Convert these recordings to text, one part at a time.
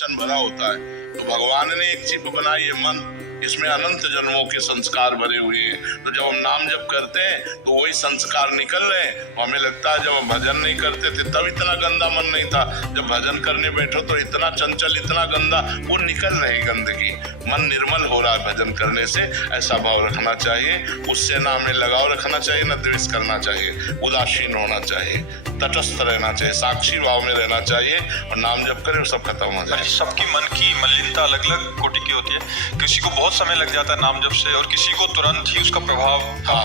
भरा होता है। तो भगवान ने एक चिप बनाई है मन, इसमें अनंत जन्मों के संस्कार भरे हुए हैं। तो जब हम नाम जप करते हैं तो वही संस्कार निकल रहे हैं। हमें लगता है जब हम भजन नहीं करते थे तब इतना गंदा मन नहीं था, जब भजन करने बैठो तो इतना चंचल, इतना गंदा, वो निकल रही गंदगी। मन निर्मल हो रहा है भजन करने से, ऐसा भाव रखना चाहिए। उससे ना हमें लगाव रखना चाहिए, ना द्वेष करना चाहिए, उदासीन होना चाहिए, तटस्थ रहना चाहिए, साक्षी भाव में रहना चाहिए और नाम जप करें सब खत्म हो जाए। सबकी मन की मलिनता अलग अलग कोटि की होती है। किसी को बहुत समय लग जाता है नाम जप से और किसी को तुरंत ही उसका प्रभाव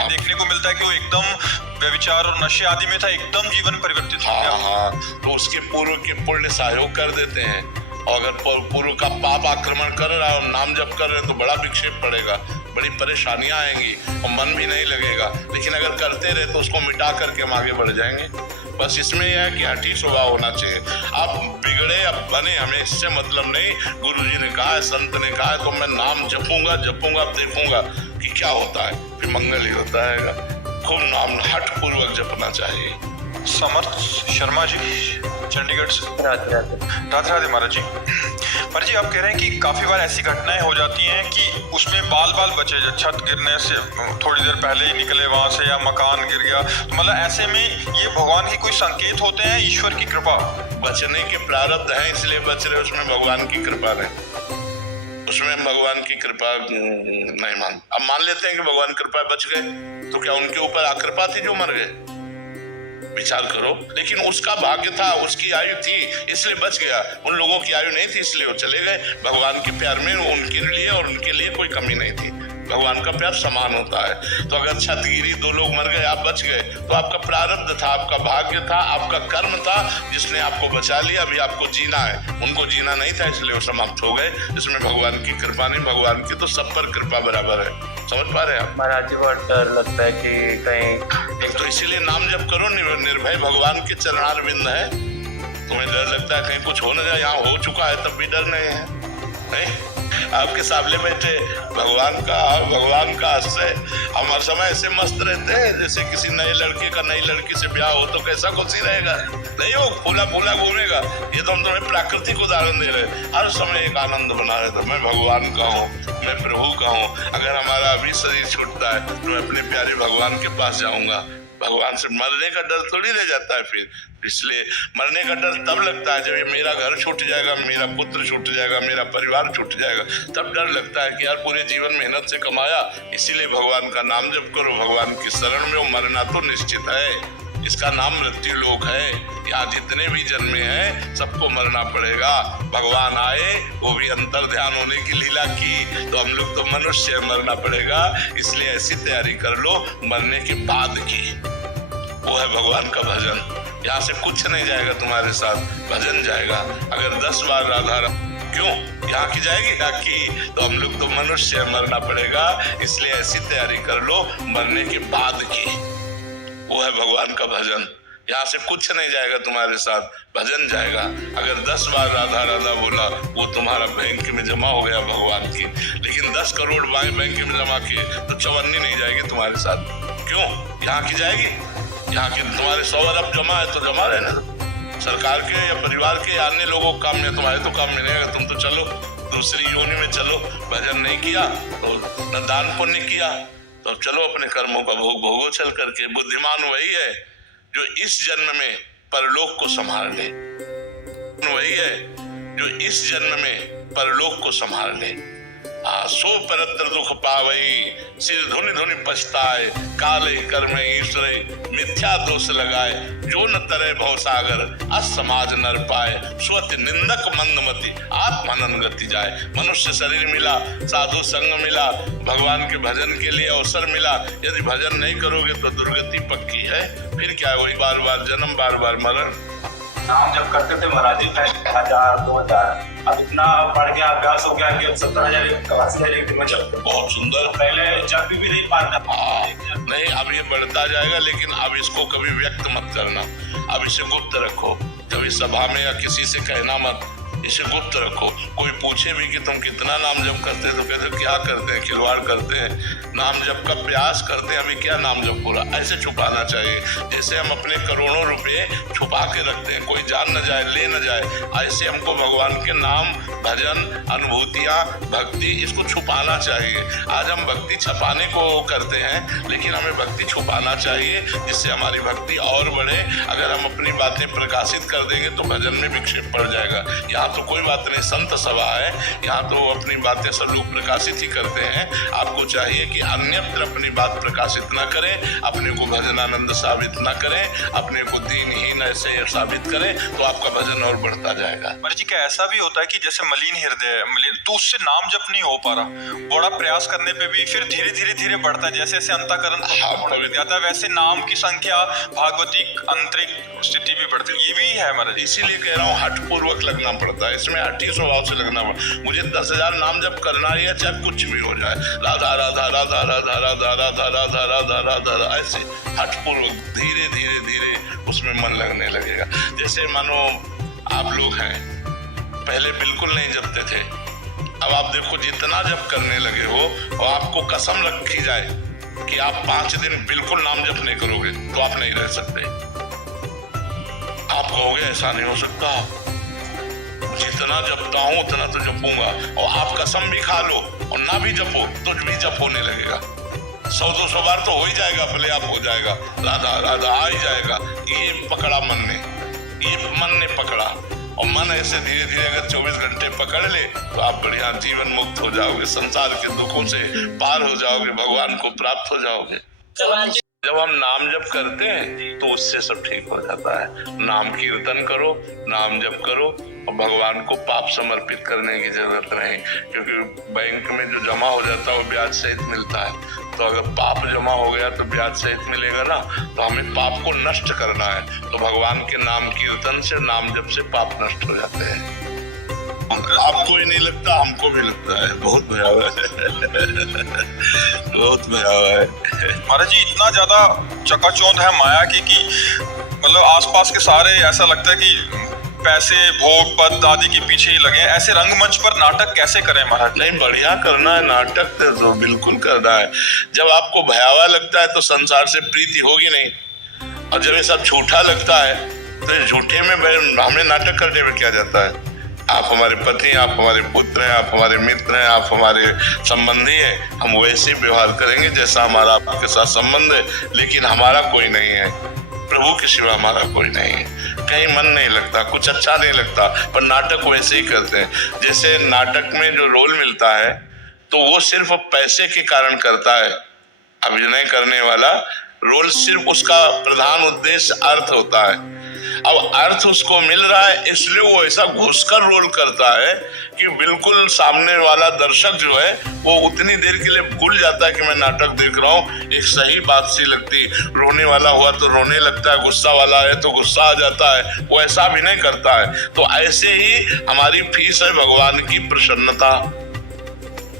देखने को मिलता है कि वो एकदम व्यभिचार और नशे आदि में था, एकदम जीवन परिवर्तित हो गया। तो उसके पूर्व के पुण्य सहयोग कर देते हैं। और अगर पूर्व का पाप आक्रमण कर रहा है और नाम जप कर रहे हैं तो बड़ा विक्षेप पड़ेगा, बड़ी परेशानियां आएंगी और मन भी नहीं लगेगा। लेकिन अगर करते रहे तो उसको मिटा करके हम आगे बढ़ जाएंगे। बस इसमें यह है कि हठी स्वभाव होना चाहिए। आप बिगड़े अब बने, हमें इससे मतलब नहीं। गुरुजी ने कहा है, संत ने कहा है, तो मैं नाम जपूंगा अब देखूंगा कि क्या होता है, फिर मंगल ही होता है। खूब नाम हठ पूर्वक जपना चाहिए। समर्थ शर्मा जी चंडीगढ़ से। राधे राधे महाराज जी। महाराज जी, आप कह रहे हैं कि काफी बार ऐसी घटनाएं हो जाती हैं कि उसमें बाल बचे, छत गिरने से थोड़ी देर पहले ही निकले वहां से या मकान गिर गया, तो मतलब ऐसे में ये भगवान की कोई संकेत होते हैं, ईश्वर की कृपा? बचने के प्रारब्ध है इसलिए बच रहे, उसमें भगवान की कृपा नहीं, उसमें भगवान की कृपा नहीं मान। अब मान लेते हैं कि भगवान कृपा बच गए, तो क्या उनके ऊपर आकृपा थी जो मर गए? विचार करो। लेकिन उसका भाग्य था, उसकी आयु थी इसलिए बच गया, उन लोगों की आयु नहीं थी इसलिए वो चले गए। भगवान के प्यार में उनके लिए और उनके लिए कोई कमी नहीं थी। भगवान का प्यार समान होता है। तो अगर छत गिरी, 2 लोग मर गए, आप बच गए, तो आपका प्रारब्ध था, आपका भाग्य था, आपका कर्म था जिसने आपको बचा लिया। अभी आपको जीना है, उनको जीना नहीं था इसलिए वो समाप्त हो गए। इसमें भगवान की कृपा नहीं, भगवान की तो सब पर कृपा बराबर है। समझ पा रहे हैं आप? महाराज जी, बहुत डर लगता है कि कहीं, तो इसीलिए नाम जप करो। निर्भय भगवान के चरणारविंद है। तुम्हें डर लगता है कहीं कुछ हो न जाए, यहाँ हो चुका है तब भी डर नहीं है, नहीं? आपके सामने बैठे भगवान का आश्रय। हम हर समय ऐसे मस्त रहते हैं जैसे किसी नए लड़के का नई लड़की से ब्याह हो तो कैसा खुशी रहेगा, नहीं हो फूला घूमेगा। ये तो हम तुम्हें प्राकृतिक उदाहरण दे रहे, हर समय एक आनंद बना रहे। तो मैं भगवान का हूँ, मैं प्रभु का हूँ। अगर हमारा अभी शरीर छूटता है तो मैं अपने प्यारे भगवान के पास जाऊंगा। भगवान से मरने का डर थोड़ी रह जाता है फिर। इसलिए मरने का डर तब लगता है जब ये मेरा घर छूट जाएगा, मेरा पुत्र छूट जाएगा, मेरा परिवार छूट जाएगा, तब डर लगता है कि यार पूरे जीवन मेहनत से कमाया। इसीलिए भगवान का नाम जप करो, भगवान की शरण में। वो मरना तो निश्चित है, इसका नाम मृत्यु लोक है। यहाँ जितने भी जन्मे हैं सबको मरना पड़ेगा। भगवान आए, वो भी अंतर ध्यान होने की लीला की, तो हम लोग तो मनुष्य, मरना पड़ेगा। इसलिए ऐसी तैयारी कर लो मरने के बाद की, वो है भगवान का भजन। यहाँ से कुछ नहीं जाएगा तुम्हारे साथ, भजन जाएगा। अगर 10 बार राधा क्यों यहाँ की जाएगी, यहाँ की, तो हम लोग तो मनुष्य, मरना पड़ेगा। इसलिए ऐसी तैयारी कर लो मरने के बाद की, वो है भगवान का भजन। यहाँ से कुछ नहीं जाएगा तुम्हारे साथ, भजन जाएगा। अगर 10 बार राधा राधा बोला, वो तुम्हारा बैंक में जमा हो गया भगवान की। लेकिन 10 करोड़ बैंक में जमा किए तो चवन्नी नहीं जाएगी तुम्हारे साथ। क्यों यहाँ की जाएगी? यहाँ की तुम्हारे 100 अरब जमा है तो जमा रहने दो। सरकार के या परिवार के या अन्य लोगों को काम में, तुम्हारे तो काम में नहीं आएगा। तुम तो चलो दूसरी योनि में चलो। भजन नहीं किया तो न दान पुण्य किया, तो चलो अपने कर्मों का भोग भोगो चल करके। बुद्धिमान वही है जो इस जन्म में परलोक को संभाल ले, वही है जो इस जन्म में परलोक को संभाल ले। सो परत्र दुख पावई, सिर धुनि धुनि पछताए, काले कर्म ईश्वरे मिथ्या दोष लगाए, जो न तरे भव सागर असमाज नर पाए, स्वति निंदक मंदमति आत्मानंद गति जाए। मनुष्य शरीर मिला, साधु संग मिला, भगवान के भजन के लिए अवसर मिला। यदि भजन नहीं करोगे तो दुर्गति पक्की है। फिर क्या है, वही बार बार जन्म, बार बार मरण। नाम जब करते थे महाराज जी 1000 2000, अब इतना बढ़ गया, अभ्यास हो गया कि 70,000 80,000 एक दिन में चलते। बहुत सुंदर। पहले जब भी नहीं पाता। नहीं, अब ये बढ़ता जाएगा, लेकिन अब इसको कभी व्यक्त मत करना। अब इसे गुप्त रखो, कभी सभा में या किसी से कहना मत। इसे गुप्त रखो। कोई पूछे भी कि तुम कितना नाम जप करते हैं तो कहते हो क्या करते हैं, खिलवाड़ करते हैं, नाम जप का प्रयास करते हैं, अभी क्या नाम जप पूरा, ऐसे छुपाना चाहिए। जैसे हम अपने करोड़ों रुपए छुपा के रखते हैं, कोई जान न जाए, ले न जाए, ऐसे हमको भगवान के नाम, भजन, अनुभूतियाँ, भक्ति, इसको छुपाना चाहिए। आज हम भक्ति छुपाने को करते हैं, लेकिन हमें भक्ति छुपाना चाहिए जिससे हमारी भक्ति और बढ़े। अगर हम अपनी बातें प्रकाशित कर देंगे तो भजन में विक्षेप पड़ जाएगा। यहाँ तो कोई बात नहीं, संत सभा है, यहाँ तो अपनी बातें सब लोग प्रकाशित ही करते हैं। आपको चाहिए कि अन्यत्र अपनी बात प्रकाशित ना करें, अपने को भजनानंद साबित ना करें, अपने को दीनहीन ऐसे साबित करें, तो आपका भजन और बढ़ता जाएगा। महाराज जी क्या ऐसा भी होता है कि जैसे मलिन हृदय है, मलिन तो उससे नाम जप नहीं हो पा रहा, बड़ा प्रयास करने पे भी फिर धीरे धीरे धीरे बढ़ता है, जैसे जैसे अंतःकरण जाता है वैसे नाम की संख्या, भागवती आंतरिक स्थिति भी बढ़ती है, ये भी है महाराज। इसीलिए कह रहा हूँ हठ पूर्वक लगना पड़ता है, इसमें हठी स्वभाव से लगना पड़ता है। मुझे 10,000 नाम जप करना ही है, चाहे कुछ भी हो जाए, राधा राधा राधा राधा राधा राधा राधा राधा राधा, ऐसे हठ पूर्वक धीरे धीरे धीरे उसमें मन लगने लगेगा। जैसे मानो आप लोग हैं, पहले बिल्कुल नहीं जपते थे, अब आप देखो जितना जप करने लगे हो, और आपको कसम रखी जाए कि आप 5 दिन बिल्कुल नाम जप नहीं करोगे तो आप नहीं रह सकते। आप कहोगे ऐसा नहीं हो सकता, जितना जपता हूं उतना तो जपूंगा, और आप कसम भी खा लो और ना भी जपो तो भी जप होने लगेगा। 100-200 बार तो हो ही जाएगा, अपने आप हो जाएगा, राधा राधा आ ही जाएगा। ये पकड़ा मन ने, ये मन ने पकड़ा, और मन ऐसे धीरे धीरे अगर 24 घंटे पकड़ ले तो आप बढ़िया जीवन मुक्त हो जाओगे, संसार के दुखों से पार हो जाओगे, भगवान को प्राप्त हो जाओगे। जब हम नाम जप करते हैं तो उससे सब ठीक हो जाता है। नाम कीर्तन करो, नाम जप करो, और भगवान को पाप समर्पित करने की जरूरत नहीं, क्योंकि बैंक में जो जमा हो जाता है वो ब्याज सहित मिलता है। तो अगर पाप जमा हो गया तो ब्याज सहित मिलेगा ना, तो हमें पाप को नष्ट करना है। तो भगवान के नाम कीर्तन से, नाम जप से पाप नष्ट हो जाते हैं। आपको ही नहीं लगता, हमको भी लगता है, बहुत भयावह है बहुत भयावह है। महाराज जी इतना ज्यादा चकाचौंध है माया की कि मतलब आसपास के सारे ऐसा लगता है कि पैसे, भोग, पद आदि के पीछे ही लगे। ऐसे रंगमंच पर नाटक कैसे करें महाराज? नहीं, बढ़िया करना है नाटक, तो बिल्कुल करना है। जब आपको भयावह लगता है तो संसार से प्रीति होगी नहीं, और जब ये सब झूठा लगता है तो झूठे में हमें नाटक करने में क्या जाता है। आप हमारे पति, आप हमारे पुत्र हैं, आप हमारे मित्र हैं, आप हमारे संबंधी हैं, हम वैसे व्यवहार करेंगे जैसा हमारा आपके साथ संबंध है, लेकिन हमारा कोई नहीं है, प्रभु के सिवा हमारा कोई नहीं है, कहीं मन नहीं लगता, कुछ अच्छा नहीं लगता, पर नाटक वैसे ही करते हैं। जैसे नाटक में जो रोल मिलता है तो वो सिर्फ पैसे के कारण करता है। अभिनय करने वाला रोल सिर्फ उसका प्रधान उद्देश्य अर्थ होता है। अब अर्थ उसको मिल रहा है, इसलिए वो ऐसा घुसकर रोल करता है कि बिल्कुल सामने वाला दर्शक जो है वो उतनी देर के लिए भूल जाता है कि मैं नाटक देख रहा हूँ। एक सही बात सी लगती, रोने वाला हुआ तो रोने लगता है, गुस्सा वाला है तो गुस्सा आ जाता है, वो ऐसा भी नहीं करता है। तो ऐसे ही हमारी फीस है भगवान की प्रसन्नता।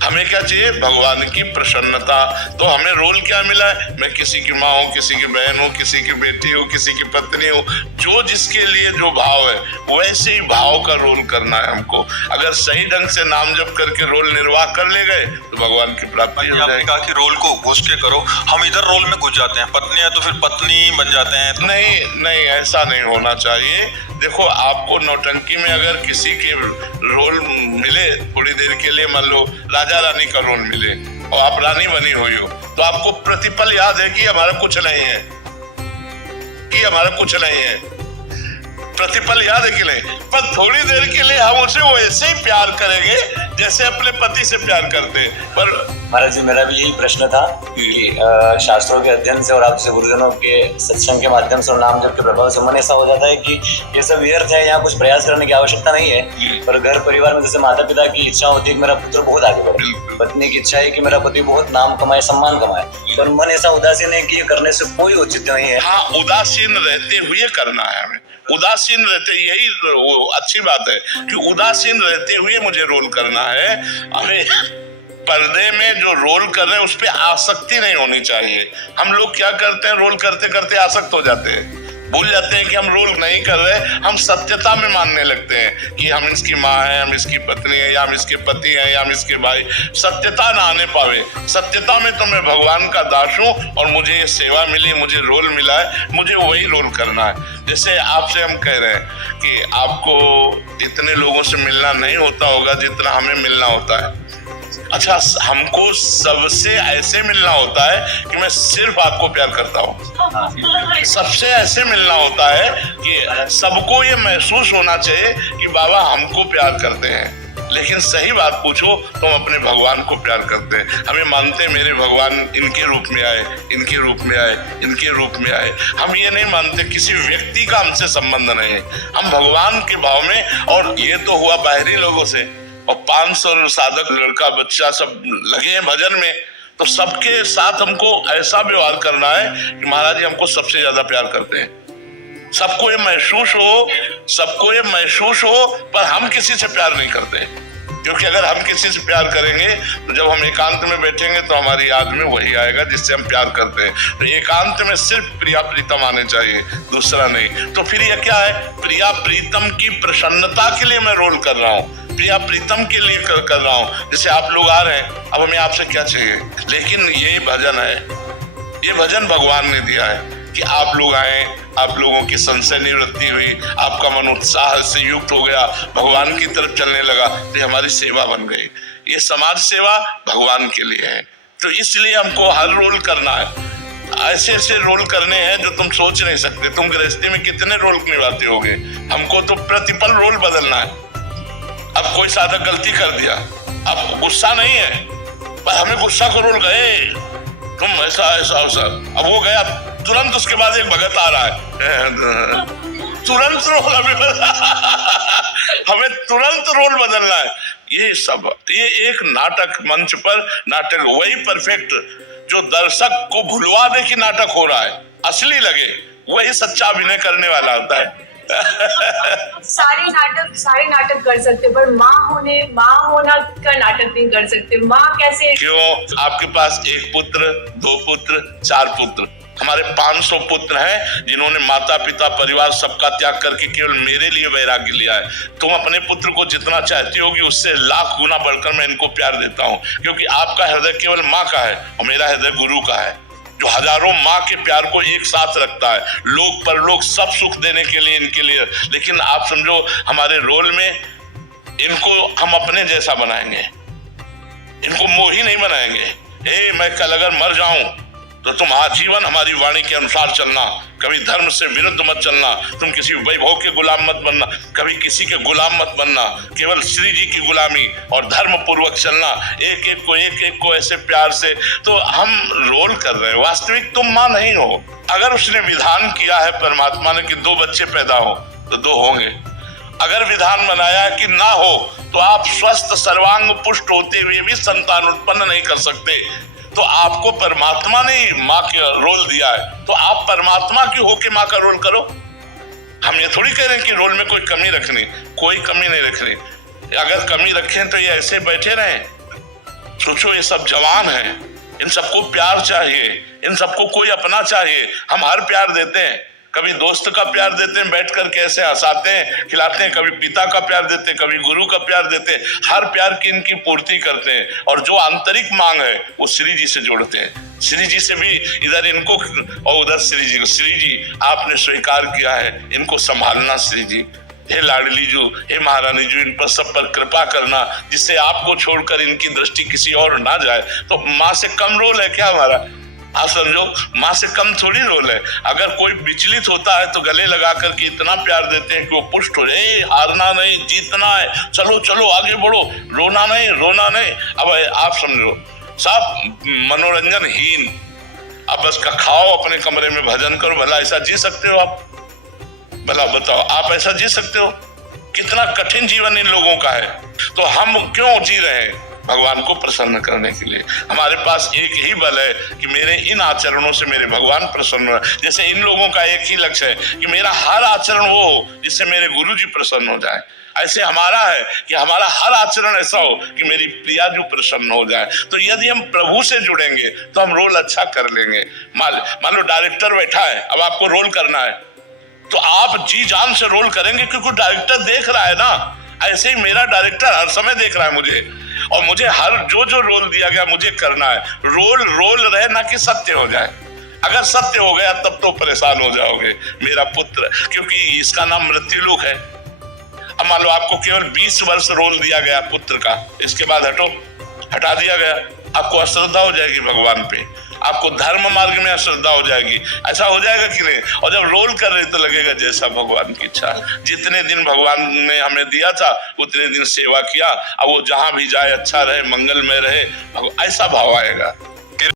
हमें क्या चाहिए? भगवान की प्रसन्नता। तो हमें रोल क्या मिला है? मैं किसी की माँ हूँ, किसी की बहन हूँ, किसी की बेटी हूँ, किसी की पत्नी हूँ, जो जिसके लिए जो भाव है वैसे ही भाव का रोल करना है हमको। अगर सही ढंग से नाम जप करके रोल निर्वाह कर ले गए तो भगवान की प्राप्ति हो जाएगी। आपने कहा कि रोल को घुस के करो, हम इधर रोल में घुस जाते हैं, पत्नी है तो फिर पत्नी बन जाते हैं तो... नहीं, ऐसा नहीं होना चाहिए। देखो, आपको नौटंकी में अगर किसी के रोल मिले थोड़ी देर के लिए, मान लो राजा रानी का रोल मिले और आप रानी बनी हुई हो, तो आपको प्रतिपल याद है कि हमारा कुछ नहीं है, प्रतिपल याद है कि नहीं? पर थोड़ी देर के लिए हम उसे वैसे ही प्यार करेंगे जैसे अपने पति से प्यार करते हैं। पर महाराज जी, मेरा भी यही प्रश्न था कि शास्त्रों के अध्ययन से और आपसे गुरुजनों के सत्संग के माध्यम से और नाम जप के प्रभाव से मन ऐसा हो जाता है कि ये सब व्यर्थ है, यहाँ कुछ प्रयास करने की आवश्यकता नहीं है। पर घर परिवार में जैसे माता पिता की इच्छा होती है कि मेरा पुत्र बहुत आगे बढ़े, पत्नी की इच्छा है कि मेरा पति बहुत नाम कमाए, सम्मान कमाए, पर मन ऐसा उदासीन है कि ये करने से कोई औचित्य नहीं है। हाँ, उदासीन रहते हुए करना है हमें, उदासीन रहते, यही वो अच्छी बात है कि उदासीन रहते हुए मुझे रोल करना है। हमें पर्दे में जो रोल कर रहे हैं उस पे आसक्ति नहीं होनी चाहिए। हम लोग क्या करते हैं, रोल करते करते आसक्त हो जाते हैं। भूल जाते हैं कि हम रोल नहीं कर रहे, हम सत्यता में मानने लगते हैं कि हम इसकी माँ है, हम इसकी पत्नी है, या हम इसके पति हैं, या हम इसके भाई। सत्यता ना आने पावे। सत्यता में तो मैं भगवान का दास हूँ और मुझे ये सेवा मिली, मुझे रोल मिला है, मुझे वही रोल करना है। जैसे आपसे हम कह रहे हैं कि आपको इतने लोगों से मिलना नहीं होता होगा जितना हमें मिलना होता है। अच्छा, हमको सबसे ऐसे मिलना होता है कि मैं सिर्फ आपको प्यार करता हूँ। सबसे ऐसे मिलना होता है कि सबको ये महसूस होना चाहिए कि बाबा हमको प्यार करते हैं। लेकिन सही बात पूछो तो हम अपने भगवान को प्यार करते हैं। हमें मानते हैं मेरे भगवान इनके रूप में आए, इनके रूप में आए, इनके रूप में आए। हम ये नहीं मानते किसी व्यक्ति का हमसे संबंध नहीं है, हम भगवान के भाव में। और ये तो हुआ बाहरी लोगों से, और 500 साधक लड़का बच्चा सब लगे हैं भजन में, तो सबके साथ हमको ऐसा व्यवहार करना है कि महाराज जी हमको सबसे ज्यादा प्यार करते हैं। सबको ये महसूस हो, सबको ये महसूस हो, पर हम किसी से प्यार नहीं करते। क्योंकि अगर हम किसी से प्यार करेंगे तो जब हम एकांत में बैठेंगे तो हमारी याद में वही आएगा जिससे हम प्यार करते हैं। तो एकांत में सिर्फ प्रिया प्रीतम आने चाहिए, दूसरा नहीं। तो फिर ये क्या है, प्रिया प्रीतम की प्रसन्नता के लिए मैं रोल कर रहा हूँ, प्रिया प्रीतम के लिए कर रहा हूँ। जैसे आप लोग आ रहे हैं, अब हमें आपसे क्या चाहिए, लेकिन ये भजन है, ये भजन भगवान ने दिया है कि आप लोग आए, आप लोगों की संशय निवृत्ति हुई, आपका मन उत्साह से युक्त हो गया, भगवान की तरफ चलने लगा, तो हमारी सेवा बन गई। ये समाज सेवा भगवान के लिए है। तो इसलिए हमको हर रोल करना है। ऐसे ऐसे रोल करने हैं जो तुम सोच नहीं सकते। तुम गृहस्थी में कितने रोल निभाते होगे, हमको तो प्रतिपल रोल बदलना है। अब कोई साधक गलती कर दिया, अब गुस्सा नहीं है, पर हमें गुस्सा को रोल गए, तुम ऐसा ऐसा अवसर, अब वो गया, तुरंत उसके बाद एक भगत आ रहा है, तुरंत रोल हमें तुरंत रोल बदलना है। ये सब, ये एक नाटक, मंच पर नाटक, वही परफेक्ट जो दर्शक को भुलवा दे कि नाटक हो रहा है, असली लगे, वही सच्चा अभिनय करने वाला होता है। सारे नाटक कर सकते, पर माँ होना का नाटक नहीं कर सकते। माँ कैसे? क्यों? आपके पास एक पुत्र, 2 पुत्र, 4 पुत्र, हमारे 500 पुत्र हैं जिन्होंने माता पिता परिवार सबका त्याग करके केवल मेरे लिए वैराग्य लिया है। तुम अपने पुत्र को जितना चाहती होगी उससे लाख गुना बढ़कर मैं इनको प्यार देता हूँ, क्योंकि आपका हृदय केवल माँ का है और मेरा हृदय गुरु का है, जो हजारों माँ के प्यार को एक साथ रखता है, लोग परलोक सब सुख देने के लिए, इनके लिए। लेकिन आप समझो हमारे रोल में इनको हम अपने जैसा बनाएंगे, इनको मोही नहीं बनाएंगे। मैं कल अगर मर जाऊं तो तुम आजीवन हमारी वाणी के अनुसार चलना, कभी धर्म से विरुद्ध मत चलना, तुम किसी वैभव के गुलाम मत बनना, कभी किसी के गुलाम मत बनना, केवल श्री जी की गुलामी और धर्म पूर्वक चलना, एक एक को ऐसे प्यार से। तो हम रोल कर रहे हैं, वास्तविक तुम माँ नहीं हो। अगर उसने विधान किया है परमात्मा ने कि 2 बच्चे पैदा हो तो 2 होंगे, अगर विधान बनाया है कि ना हो तो आप स्वस्थ सर्वांग पुष्ट होते हुए भी संतान उत्पन्न नहीं कर सकते। तो आपको परमात्मा ने माँ का रोल दिया है, तो आप परमात्मा की होके माँ का रोल करो। हम ये थोड़ी कह रहे हैं कि रोल में कोई कमी रखनी, कोई कमी नहीं रखनी। अगर कमी रखें तो ये ऐसे बैठे रहें? सोचो, ये सब जवान हैं, इन सबको प्यार चाहिए, इन सबको कोई अपना चाहिए। हम हर प्यार देते हैं, कभी दोस्त का प्यार देते हैं, बैठ कर कैसे हंसाते हैं, खिलाते हैं, कभी पिता का प्यार देते हैं, कभी गुरु का प्यार देते हैं। हर प्यार की इनकी पूर्ति करते हैं, और जो आंतरिक मांग है वो श्री जी से जोड़ते हैं। श्री जी से भी इधर इनको और उधर श्री जी को। श्री जी आपने स्वीकार किया है, इनको संभालना श्री जी। हे लाडली जी, हे महारानी जी, इन पर सब पर कृपा करना, जिससे आपको छोड़कर इनकी दृष्टि किसी और ना जाए। तो माँ से कम रोल है क्या हमारा? आप समझो, माँ से कम थोड़ी रोल है। अगर कोई विचलित होता है तो गले लगा करके इतना प्यार देते हैं कि वो पुष्ट हो जाए, हारना नहीं, जीतना है, चलो चलो आगे बढ़ो, रोना नहीं, रोना नहीं। अब आप समझो, सब मनोरंजनहीन, आप बस का खाओ, अपने कमरे में भजन करो। भला ऐसा जी सकते हो आप? भला बताओ, आप ऐसा जी सकते हो? कितना कठिन जीवन इन लोगों का है। तो हम क्यों जी रहे हैं? भगवान को प्रसन्न करने के लिए। हमारे पास एक ही बल है कि मेरे इन आचरणों से मेरे भगवान प्रसन्न हो। जैसे इन लोगों का एक ही लक्ष्य है कि मेरा हर आचरण वो हो जिससे मेरे गुरु जी प्रसन्न हो जाए, ऐसे हमारा है कि हमारा हर आचरण ऐसा हो कि मेरी प्रिया जी प्रसन्न हो जाए। तो यदि हम प्रभु से जुड़ेंगे तो हम रोल अच्छा कर लेंगे। मान लो डायरेक्टर बैठा है, अब आपको रोल करना है, तो आप जी जान से रोल करेंगे क्योंकि डायरेक्टर देख रहा है ना। ऐसे ही मेरा डायरेक्टर हर समय देख रहा है मुझे, और मुझे हर जो रोल दिया गया मुझे करना है। रोल रहे ना कि सत्य हो जाए। अगर सत्य हो गया तब तो परेशान हो जाओगे मेरा पुत्र, क्योंकि इसका नाम मृत्युलोक है। अब मान लो आपको केवल 20 वर्ष रोल दिया गया पुत्र का, इसके बाद हटा दिया गया, आपको अश्रद्धा हो जाएगी भगवान पे, आपको धर्म मार्ग में अश्रद्धा हो जाएगी। ऐसा हो जाएगा कि नहीं? और जब रोल कर रहे तो लगेगा जैसा भगवान की इच्छा। जितने दिन भगवान ने हमें दिया था उतने दिन सेवा किया, अब वो जहां भी जाए अच्छा रहे, मंगल में रहे, ऐसा भाव आएगा।